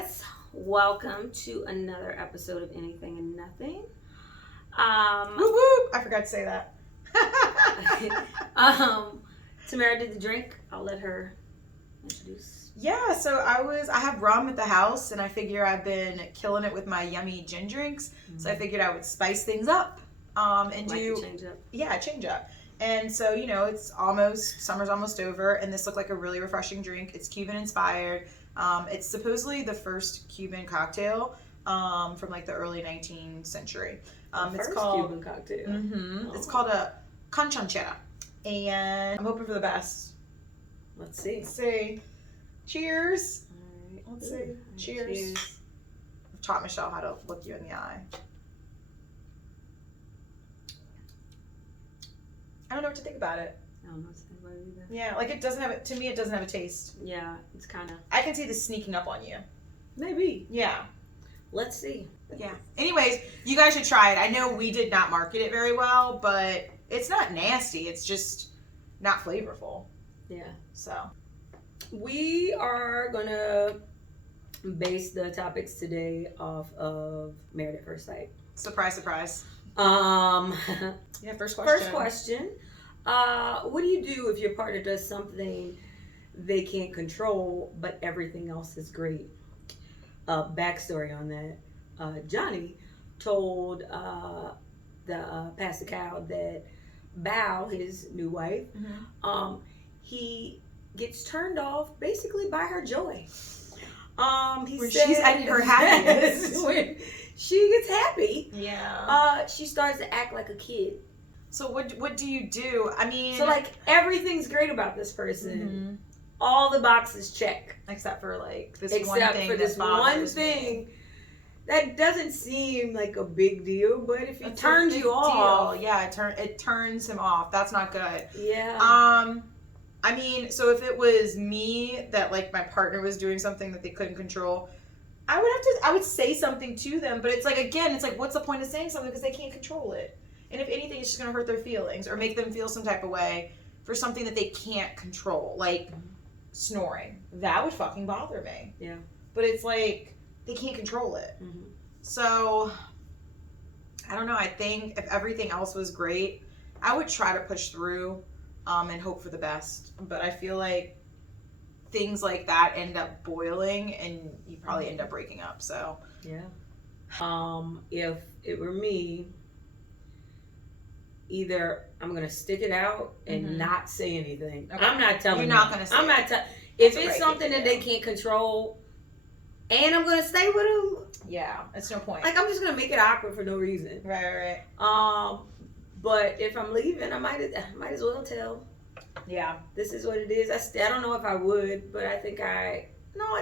guys. Welcome to another episode of Anything and Nothing. Whoop whoop! I forgot to say that. Tamara did the drink. I'll let her introduce. Yeah, so I have rum at the house, and I figure I've been killing it with my yummy gin drinks. So I figured I would spice things up, and change up. And so summer's almost over, and this looked like a really refreshing drink. It's Cuban inspired. It's supposedly the first Cuban cocktail from like the early 19th century. It's called Cuban cocktail. Oh. It's called a conchanchera, and I'm hoping for the best. Let's see. Let's see. Cheers. All right. Let's see. Cheers. I've taught Michelle how to look you in the eye. I don't know what to think about it. I don't know what to think about it either. Yeah, like it doesn't have it. To me, it doesn't have a taste. Yeah, it's kind of. I can see this sneaking up on you. Maybe. Yeah. Let's see. Yeah. Anyways, you guys should try it. I know we did not market it very well, but it's not nasty. It's just not flavorful. Yeah. So. We are gonna base the topics today off of Married at First Sight. Surprise, surprise. Yeah, first question. First question. What do you do if your partner does something they can't control, but everything else is great? Backstory on that. Johnny told the Pastor Cal that Bao, his new wife, he gets turned off basically by her joy. When she's at her happiest. When she gets happy, she starts to act like a kid. So what do you do? I mean, so like everything's great about this person. All the boxes check, except for like this except one thing. For this one thing me. that doesn't seem like a big deal, but if it It's turns you off, yeah, it turns him off. That's not good. Yeah. I mean, so if it was me that like my partner was doing something that they couldn't control, I would say something to them, but it's like, again, it's like, what's the point of saying something because they can't control it? And if anything, it's just going to hurt their feelings or make them feel some type of way for something that they can't control, like snoring. That would fucking bother me. Yeah. But it's like, they can't control it. So, I don't know. I think if everything else was great, I would try to push through and hope for the best. But I feel like things like that end up boiling and you probably end up breaking up. So, yeah. If it were me, either I'm gonna stick it out and not say anything. Okay. I'm not telling. You're not gonna say. I'm not telling. If it's something that they can't control, and I'm gonna stay with them. Yeah, it's no point. Like I'm just gonna make it awkward for no reason. Right. But if I'm leaving, I might as well tell. Yeah. This is what it is. I don't know if I would, but I think at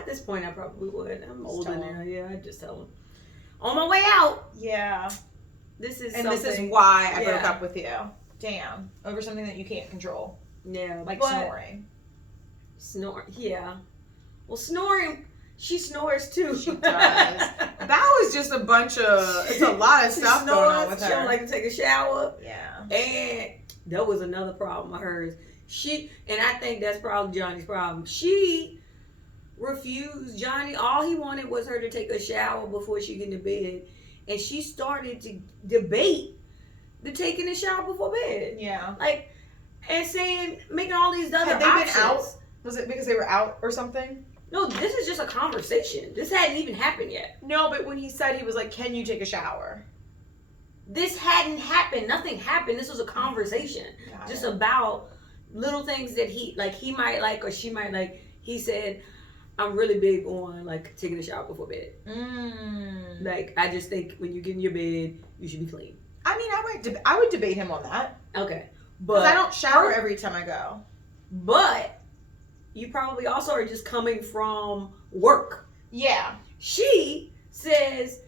this point I probably would. I'm older now. Yeah, I'd just tell them. On my way out. Yeah. This is why I broke up with you. Damn. Over something that you can't control. Yeah. Like snoring. Yeah. Well, snoring, she snores too. She does. That was just it's a lot of stuff going on with her. She don't like to take a shower. Yeah. And that was another problem of hers. And I think that's probably Johnny's problem. She refused. Johnny, all he wanted was her to take a shower before she get into bed. And she started to debate the taking a shower before bed. Yeah. Like, and making all these other options. Had they been out? Was it because they were out or something? No, this is just a conversation. This hadn't even happened yet. No, but when he said, he was like, can you take a shower? This hadn't happened. Nothing happened. This was a conversation. Just about little things that he might like or she might like. He said, I'm really big on like taking a shower before bed. Like I just think when you get in your bed, you should be clean. I mean, I would debate him on that. Okay, but I don't shower every time I go. But you probably also are just coming from work. Yeah. She says,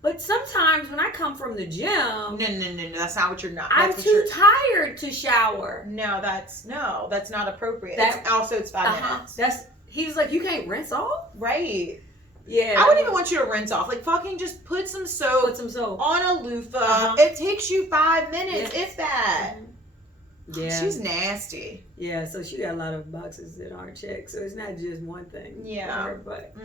but sometimes when I come from the gym, no, that's not what you're not. I'm too tired to shower. No, that's not appropriate. It's 5 minutes. He was like, you can't rinse off? Right. Yeah. I wouldn't even want you to rinse off. Like, fucking just put some soap on a loofah. It takes you 5 minutes, if that. Yeah. She's nasty. Yeah, so she got a lot of boxes that aren't checked. So it's not just one thing. Yeah. For her, but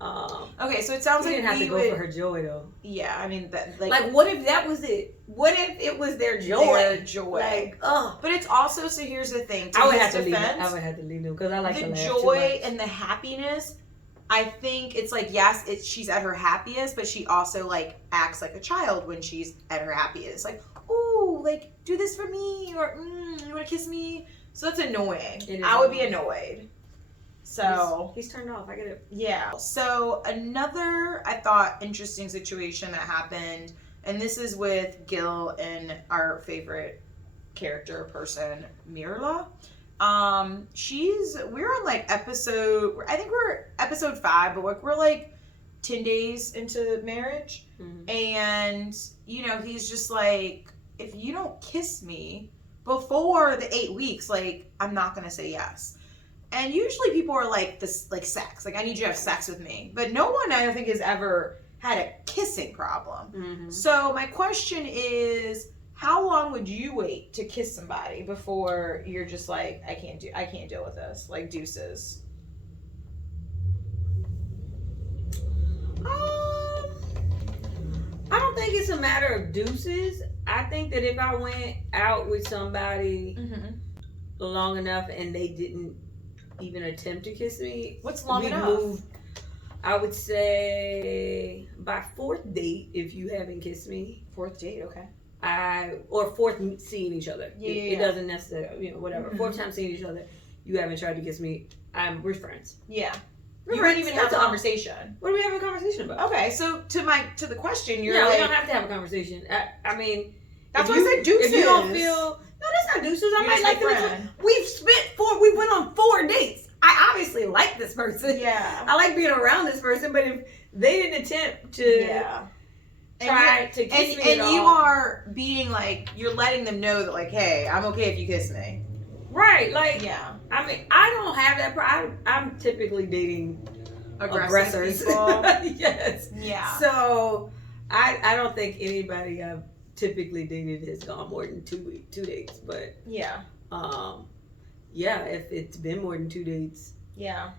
Okay, so it sounds you like didn't have we to go would, for her joy though. Yeah, I mean that Like, what if that was it? What if it was their joy? Their joy. Like, oh. But it's also, so here's the thing. I would have to leave. I would have to leave them because I like the to laugh joy too much. and the happiness. I think it's like, yes, she's at her happiest, but she also like acts like a child when she's at her happiest. Like, oh, like do this for me, or you want to kiss me? So that's annoying. I would be annoyed. So he's turned off. I get it. Yeah. So another, I thought, interesting situation that happened, and this is with Gil and our favorite character person, Mirla. We're on like I think we're episode 5, but we're like 10 days into marriage. Mm-hmm. And, you know, he's just like, if you don't kiss me before the 8 weeks, like, I'm not going to say yes. And usually people are like this, like sex, like I need you to have sex with me. But no one, I don't think, has ever had a kissing problem. Mm-hmm. So my question is, how long would you wait to kiss somebody before you're just like, I can't deal with this, like deuces? I don't think it's a matter of deuces. I think that if I went out with somebody long enough and they didn't even attempt to kiss me, what's long enough? I would say by 4th date, if you haven't kissed me. 4th date, okay. Or 4th seeing each other. Yeah. It doesn't necessarily, you know, whatever. 4th time seeing each other, you haven't tried to kiss me. We're friends. Yeah. We're you friends. wouldn't even have a conversation. What are we having a conversation about? Okay, so to the question, you're like, like, we don't have to have a conversation. I mean, that's why I said deuces. If you don't feel, no, that's not deuces. I might like them. We went on 4 dates. I obviously like this person. Yeah. I like being around this person, but if they didn't attempt to try to kiss me at all. And you are being like, you're letting them know that like, hey, I'm okay if you kiss me. Right, like, yeah. I mean, I don't have that I'm typically dating aggressors. Yes. Yeah. So, I don't think anybody I've typically dated has gone more than 2 dates, but yeah. Yeah, if it's been more than 2 dates. Yeah.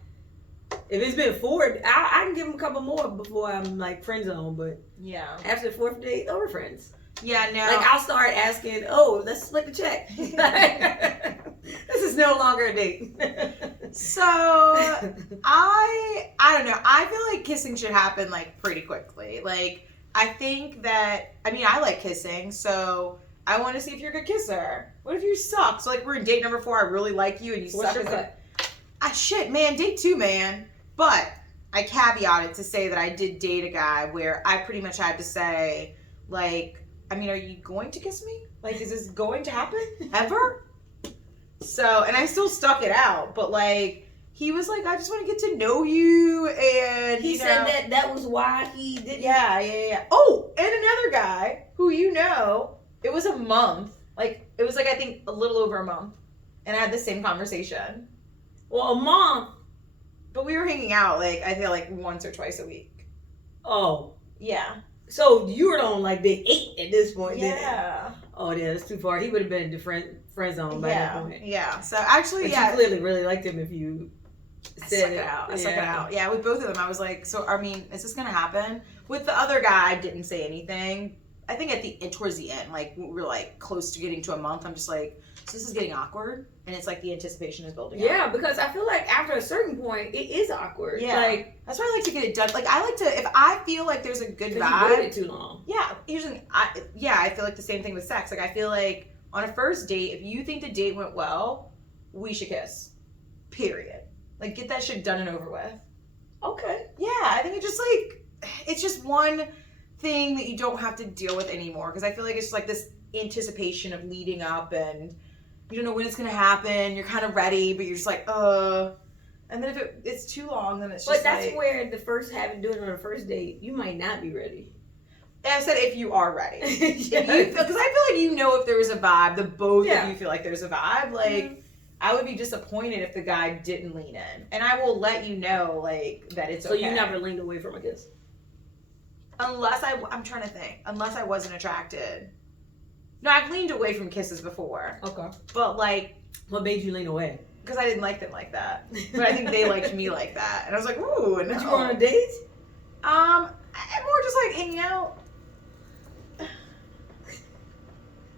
If it's been 4, I can give them a couple more before I'm like friend zone, but yeah. After the 4th date, we're friends. Yeah, no. Like I'll start asking, let's split the check. This is no longer a date. So I don't know. I feel like kissing should happen like pretty quickly. Like I think that, I mean, I like kissing, so I want to see if you're a good kisser. What if you suck? So like we're in date number 4, I really like you, and you suck. What's your cut? Shit, man, date 2, man. But I caveated to say that I did date a guy where I pretty much had to say, like, I mean, are you going to kiss me? Like, is this going to happen ever? So, and I still stuck it out, but like, he was like, I just want to get to know you, and he said that was why he did. Yeah. Oh, and another guy who it was a month. Like, it was like, I think a little over a month, and I had the same conversation. Well, a month. But we were hanging out, like, I feel like once or twice a week. Oh. Yeah. So you were on like day 8 at this point. Yeah. Oh, yeah, that's too far. He would have been in the friend zone by that point. Yeah. So actually, but you clearly really liked him if you said it. I stuck it out. Yeah, with both of them, I was like, so, I mean, is this going to happen? With the other guy, I didn't say anything. I think towards the end, like, we were like close to getting to a month. I'm just like, so this is getting awkward, and it's like the anticipation is building up. Yeah, because I feel like after a certain point, it is awkward. Yeah, like that's why I like to get it done. Like I like to, if I feel like there's a good vibe. You waited too long. Yeah, usually, I feel like the same thing with sex. Like I feel like on a first date, if you think the date went well, we should kiss. Period. Like get that shit done and over with. Okay. Yeah, I think it's just one thing that you don't have to deal with anymore, because I feel like it's just like this anticipation of leading up, and you don't know when it's gonna happen. You're kind of ready, but you're just like, and then if it's too long, then it's just. But that's where the first having to do it on a first date, you might not be ready. And I said if you are ready, because I feel like if there was a vibe, the both of you feel like there's a vibe. Like I would be disappointed if the guy didn't lean in, and I will let you know like that it's okay. So you never leaned away from a kiss, unless I'm trying to think, unless I wasn't attracted. No, I've leaned away from kisses before. Okay. But like, what made you lean away? because I didn't like them like that. But I think they liked me like that, and I was like, ooh. No. Did you go on a date? I'm more just like hanging out.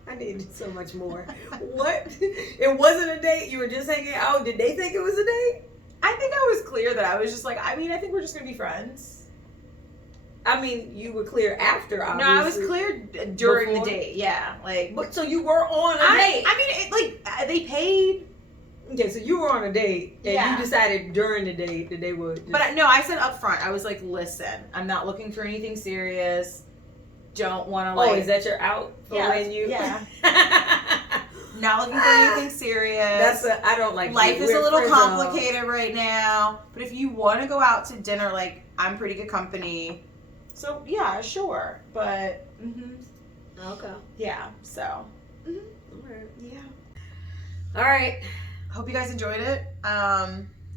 I needed so much more. What? It wasn't a date? You were just hanging out? Did they think it was a date? I think I was clear that I was just like, I think we're just gonna be friends. I mean, you were clear after, obviously. No, I was clear during Before? the date. Yeah, like. But so you were on a date? I mean, they paid. Okay, so you were on a date, and Yeah. you decided during the date that they would. Just... But I said up front, I was like, listen, I'm not looking for anything serious. Don't want to like. Oh, is that your out for Yeah, when you? yeah. Not looking for anything serious. I don't like. Life is a we're little friends and all. complicated right now. But if you want to go out to dinner, like I'm pretty good company. So yeah, sure. But Okay. yeah. So All right. yeah. All right. Hope you guys enjoyed it.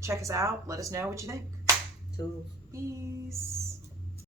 Check us out. Let us know what you think. Toodles. Peace.